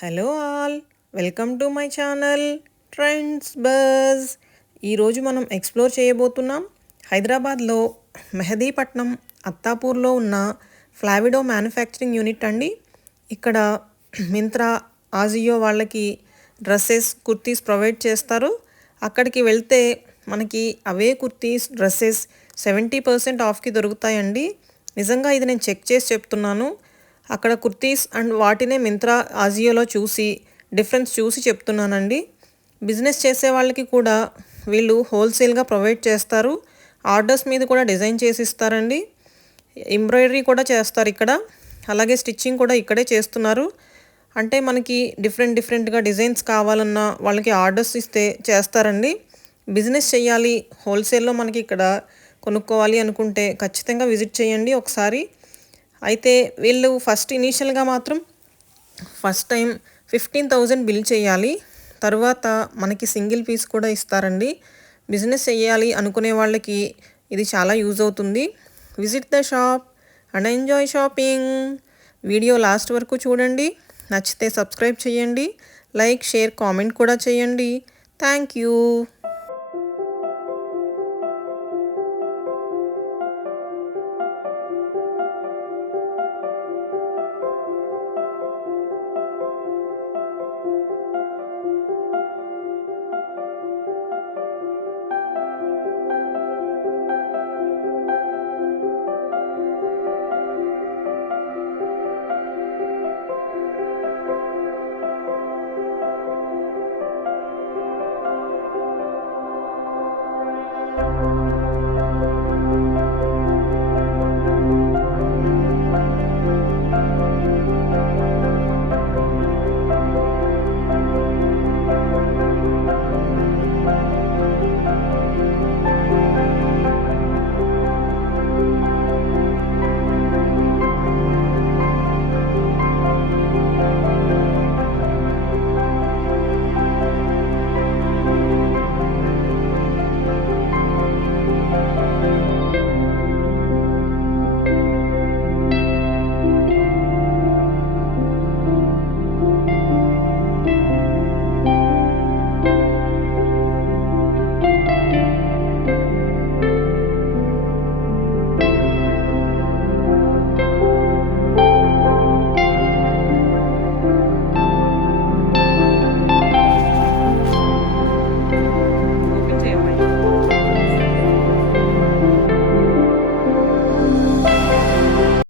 Hello all, welcome to my channel trends buzz. ఈరోజు మనం explore చేయబోతున్నాం హైదరాబాద్లో మెహదీపట్నం అత్తాపూర్లో ఉన్న ఫ్లావిడో మ్యానుఫ్యాక్చరింగ్ యూనిట్ అండి. ఇక్కడ మింత్రా, ఆజియో వాళ్ళకి డ్రెస్సెస్, కుర్తీస్ ప్రొవైడ్ చేస్తారు. అక్కడికి వెళ్తే మనకి అవే కుర్తీస్, డ్రెస్సెస్ 70% ఆఫ్కి దొరుకుతాయండి. నిజంగా ఇది నేను చెక్ చేసి చెప్తున్నాను. అక్కడ కుర్తీస్ అండ్ వాటినే మింత్రా, ఆజియోలో చూసి డిఫరెన్స్ చూసి చెప్తున్నానండి. బిజినెస్ చేసే వాళ్ళకి కూడా వీళ్ళు హోల్సేల్గా ప్రొవైడ్ చేస్తారు. ఆర్డర్స్ మీద కూడా డిజైన్ చేసి ఇస్తారండి. ఎంబ్రాయిడరీ కూడా చేస్తారు ఇక్కడ. అలాగే స్టిచ్చింగ్ కూడా ఇక్కడే చేస్తున్నారు. అంటే మనకి డిఫరెంట్గా డిజైన్స్ కావాలన్నా వాళ్ళకి ఆర్డర్స్ ఇస్తే చేస్తారండి. బిజినెస్ చేయాలి, హోల్సేల్లో మనకి ఇక్కడ కొనుక్కోవాలి అనుకుంటే ఖచ్చితంగా విజిట్ చేయండి ఒకసారి. అయితే వీళ్ళు ఇనీషియల్గా మాత్రం ఫస్ట్ టైం 15,000 బిల్ చేయాలి. తర్వాత మనకి సింగిల్ పీస్ కూడా ఇస్తారండి. బిజినెస్ చేయాలి అనుకునే వాళ్ళకి ఇది చాలా యూజ్ అవుతుంది. Visit the shop and enjoy shopping. Video last వరకు చూడండి. నచ్చితే సబ్స్క్రైబ్ చేయండి. లైక్, షేర్, కామెంట్ కూడా చేయండి. Thank you.